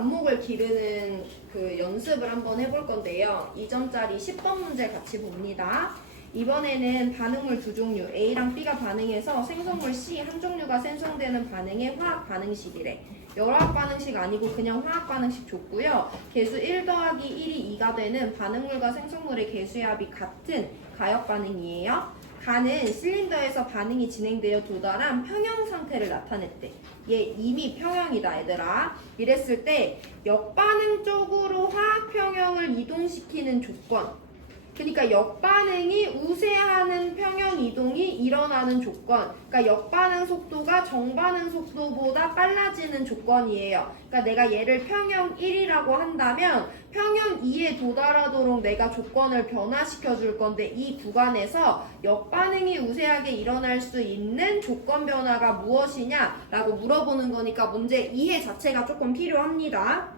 안목을 기르는 그 연습을 한번 해볼 건데요. 2점짜리 10번 문제 같이 봅니다. 이번에는 반응물 두 종류 A랑 B가 반응해서 생성물 C 한 종류가 생성되는 반응의 화학 반응식이래. 열화학 반응식 아니고 그냥 화학 반응식 줬고요. 개수 1 더하기 1이 2가 되는 반응물과 생성물의 개수의 합이 같은 가역 반응이에요. 가는 실린더에서 반응이 진행되어 도달한 평형 상태를 나타냈대. 얘 이미 평형이다, 얘들아. 이랬을 때 역반응 쪽으로 화학 평형을 이동시키는 조건. 그러니까 역반응이 우세하는 평형 이동이 일어나는 조건. 그러니까 역반응 속도가 정반응 속도보다 빨라지는 조건이에요. 그러니까 내가 얘를 평형 1이라고 한다면 평형 2에 도달하도록 내가 조건을 변화시켜 줄 건데 이 구간에서 역반응이 우세하게 일어날 수 있는 조건 변화가 무엇이냐라고 물어보는 거니까 문제 이해 자체가 조금 필요합니다.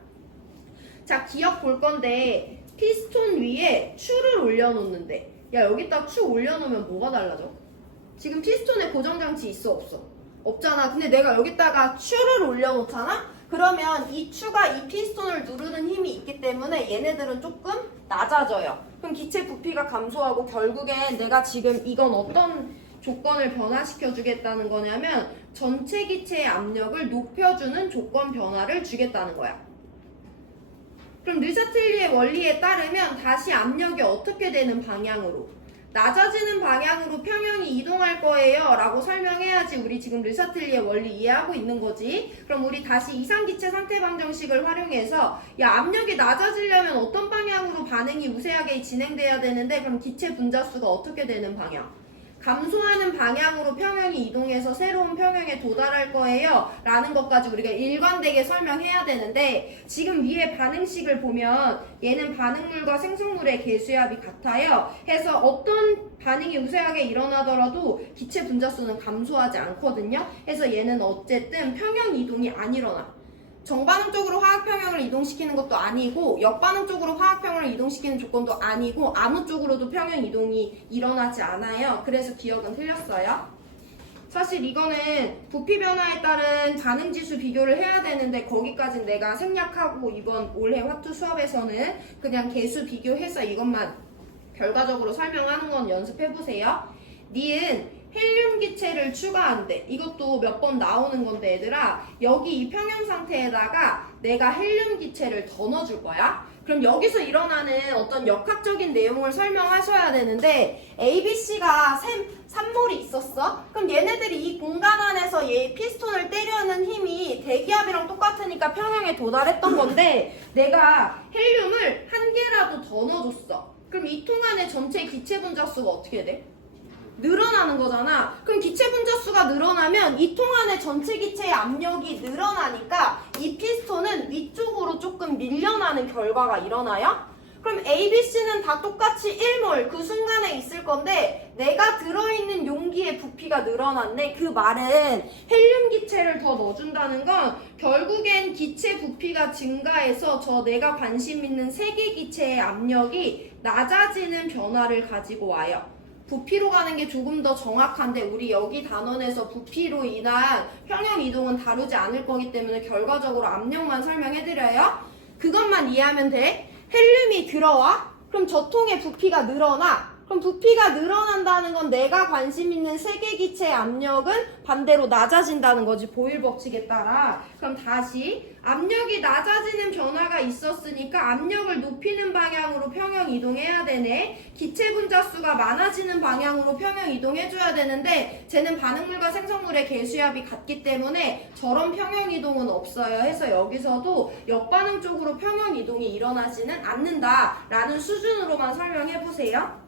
자, 기억 볼 건데 피스톤 위에 추를 올려놓는데 야 여기다 추 올려놓으면 뭐가 달라져? 지금 피스톤에 고정장치 있어 없어? 없잖아. 근데 내가 여기다가 추를 올려놓잖아? 그러면 이 추가 이 피스톤을 누르는 힘이 있기 때문에 얘네들은 조금 낮아져요. 그럼 기체 부피가 감소하고 결국엔 내가 지금 이건 어떤 조건을 변화시켜 주겠다는 거냐면 전체 기체의 압력을 높여주는 조건 변화를 주겠다는 거야. 그럼 르샤틀리의 원리에 따르면 다시 압력이 어떻게 되는 방향으로? 낮아지는 방향으로 평형이 이동할 거예요 라고 설명해야지 우리 지금 르샤틀리의 원리 이해하고 있는 거지. 그럼 우리 다시 이상기체 상태 방 정식을 활용해서 야 압력이 낮아지려면 어떤 방향으로 반응이 우세하게 진행돼야 되는데 그럼 기체 분자수가 어떻게 되는 방향 감소하는 방향으로 평형이 이동해서 새로운 평형에 도달할 거예요. 라는 것까지 우리가 일관되게 설명해야 되는데 지금 위에 반응식을 보면 얘는 반응물과 생성물의 개수합이 같아요. 해서 어떤 반응이 우세하게 일어나더라도 기체 분자수는 감소하지 않거든요. 해서 얘는 어쨌든 평형 이동이 안 일어나. 정반응 쪽으로 화학 평형을 이동시키는 것도 아니고 역반응 쪽으로 화학 평형을 이동시키는 조건도 아니고 아무 쪽으로도 평형 이동이 일어나지 않아요. 그래서 기억은 틀렸어요. 사실 이거는 부피 변화에 따른 반응 지수 비교를 해야 되는데 거기까진 내가 생략하고 이번 올해 화투 수업에서는 그냥 개수 비교해서 이것만 결과적으로 설명하는 건 연습해 보세요. 니은 헬륨 기체를 추가한대. 이것도 몇 번 나오는 건데 얘들아 여기 이 평형 상태에다가 내가 헬륨 기체를 더 넣어줄 거야. 그럼 여기서 일어나는 어떤 역학적인 내용을 설명하셔야 되는데 A, B, C가 샘, 산몰이 있었어? 그럼 얘네들이 이 공간 안에서 얘 피스톤을 때려는 힘이 대기압이랑 똑같으니까 평형에 도달했던 건데 내가 헬륨을 한 개라도 더 넣어줬어. 그럼 이 통 안에 전체 기체 분자 수가 어떻게 돼? 늘어나는 거잖아. 그럼 기체 분자 수가 늘어나면 이 통 안에 전체 기체의 압력이 늘어나니까 이 피스톤은 위쪽으로 조금 밀려나는 결과가 일어나요? 그럼 A, B, C는 다 똑같이 1몰 그 순간에 있을 건데 내가 들어있는 용기의 부피가 늘어났네. 그 말은 헬륨 기체를 더 넣어준다는 건 결국엔 기체 부피가 증가해서 저 내가 관심 있는 세계 기체의 압력이 낮아지는 변화를 가지고 와요. 부피로 가는 게 조금 더 정확한데 우리 여기 단원에서 부피로 인한 평형 이동은 다루지 않을 거기 때문에 결과적으로 압력만 설명해드려요. 그것만 이해하면 돼. 헬륨이 들어와? 그럼 저 통의 부피가 늘어나? 그럼 부피가 늘어난다는 건 내가 관심 있는 세계 기체의 압력은 반대로 낮아진다는 거지 보일 법칙에 따라. 그럼 다시 압력이 낮아지는 변화가 있었으니까 압력을 높이는 방향으로 평형 이동해야 되네. 기체 분자 수가 많아지는 방향으로 평형 이동해줘야 되는데 쟤는 반응물과 생성물의 개수합이 같기 때문에 저런 평형 이동은 없어요. 해서 여기서도 역반응 쪽으로 평형 이동이 일어나지는 않는다라는 수준으로만 설명해 보세요.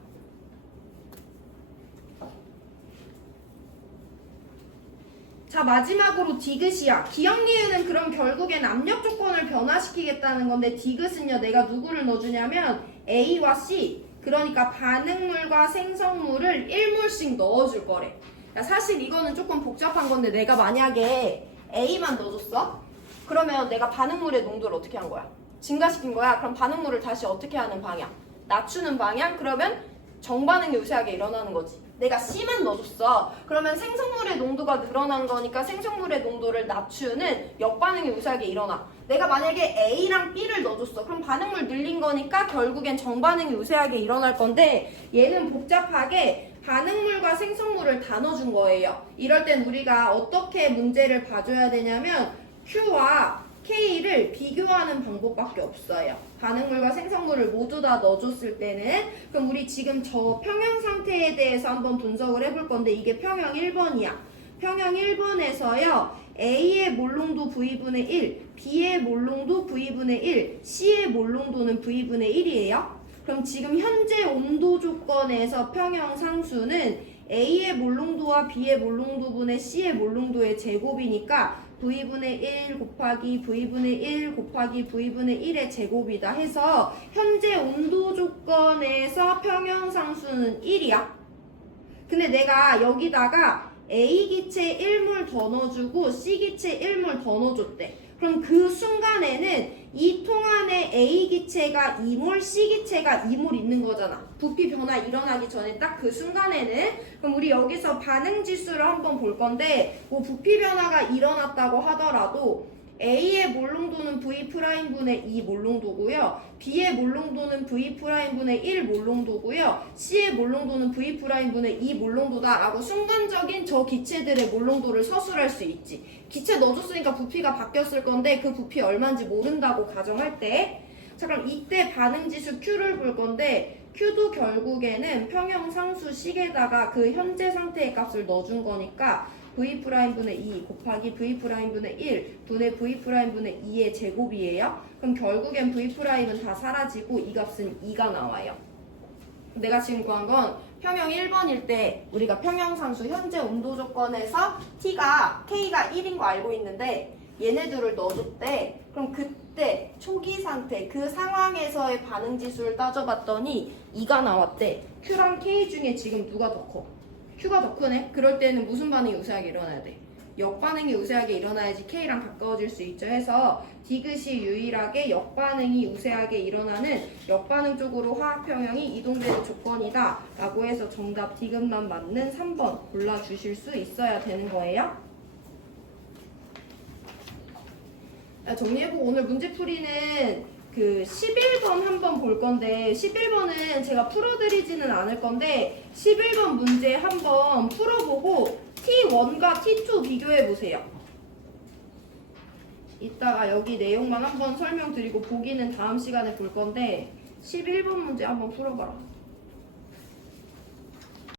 자 마지막으로 디귿이야. 기억리은은 그럼 결국엔 압력 조건을 변화시키겠다는 건데 디귿은요 내가 누구를 넣어주냐면 A와 C 그러니까 반응물과 생성물을 1몰씩 넣어줄 거래. 야, 사실 이거는 조금 복잡한 건데 내가 만약에 A만 넣어줬어? 그러면 내가 반응물의 농도를 어떻게 한 거야? 증가시킨 거야? 그럼 반응물을 다시 어떻게 하는 방향? 낮추는 방향? 그러면 정반응이 우세하게 일어나는 거지. 내가 C만 넣어줬어. 그러면 생성물의 농도가 늘어난 거니까 생성물의 농도를 낮추는 역반응이 우세하게 일어나. 내가 만약에 A랑 B를 넣어줬어. 그럼 반응물 늘린 거니까 결국엔 정반응이 우세하게 일어날 건데 얘는 복잡하게 반응물과 생성물을 다 넣어준 거예요. 이럴 땐 우리가 어떻게 문제를 봐줘야 되냐면 Q와 K를 비교하는 방법밖에 없어요. 반응물과 생성물을 모두 다 넣어줬을 때는 그럼 우리 지금 저 평형 상태에 대해서 한번 분석을 해볼 건데 이게 평형 1번이야. 평형 1번에서요. A의 몰농도 V분의 1, B의 몰농도 V분의 1, C의 몰농도는 V분의 1이에요. 그럼 지금 현재 온도 조건에서 평형 상수는 A의 몰농도와 B의 몰농도분의 C의 몰농도의 제곱이니까 V분의 1 곱하기 V분의 1 곱하기 V분의 1의 제곱이다 해서 현재 온도 조건에서 평형 상수는 1이야. 근데 내가 여기다가 A 기체 1물 더 넣어주고 C 기체 1물 더 넣어줬대. 그럼 그 순간에는 이 통 안에 A 기체가 2몰, C 기체가 2몰 있는 거잖아. 부피 변화 일어나기 전에 딱 그 순간에는 그럼 우리 여기서 반응 지수를 한번 볼 건데 뭐 부피 변화가 일어났다고 하더라도 A의 몰롱도는 V 프라임분의 2 몰롱도고요. B의 몰롱도는 V 프라임분의 1 몰롱도고요. C의 몰롱도는 V 프라임분의 2 몰롱도다라고 순간적인 저 기체들의 몰롱도를 서술할 수 있지. 기체 넣어줬으니까 부피가 바뀌었을 건데 그 부피 얼마인지 모른다고 가정할 때. 자 그럼 이때 반응지수 Q를 볼 건데 Q도 결국에는 평형 상수 식에다가 그 현재 상태의 값을 넣어준 거니까 V 프라임분의 2 곱하기 V 프라임분의 1 분의 V 프라임분의 2의 제곱이에요. 그럼 결국엔 V 프라임은 다 사라지고 이 값은 2가 나와요. 내가 지금 구한 건 평형 1번일 때 우리가 평형 상수 현재 온도 조건에서 T가 K가 1인 거 알고 있는데 얘네 들을 넣어줬대. 그럼 그때 초기 상태 그 상황에서의 반응 지수를 따져봤더니 2가 나왔대. Q랑 K 중에 지금 누가 더 커? Q가 더 크네? 그럴 때는 무슨 반응이 우세하게 일어나야 돼? 역반응이 우세하게 일어나야지 K랑 가까워질 수 있죠 해서 디귿이 유일하게 역반응이 우세하게 일어나는 역반응 쪽으로 화학 평형이 이동되는 조건이다 라고 해서 정답 디귿만 맞는 3번 골라주실 수 있어야 되는 거예요 아, 정리해보고 오늘 문제풀이는 그 11번 한번 볼 건데 11번은 제가 풀어드리지는 않을 건데 11번 문제 한번 풀어보고 T1과 T2 비교해 보세요. 이따가 여기 내용만 한번 설명드리고 보기는 다음 시간에 볼 건데 11번 문제 한번 풀어봐라.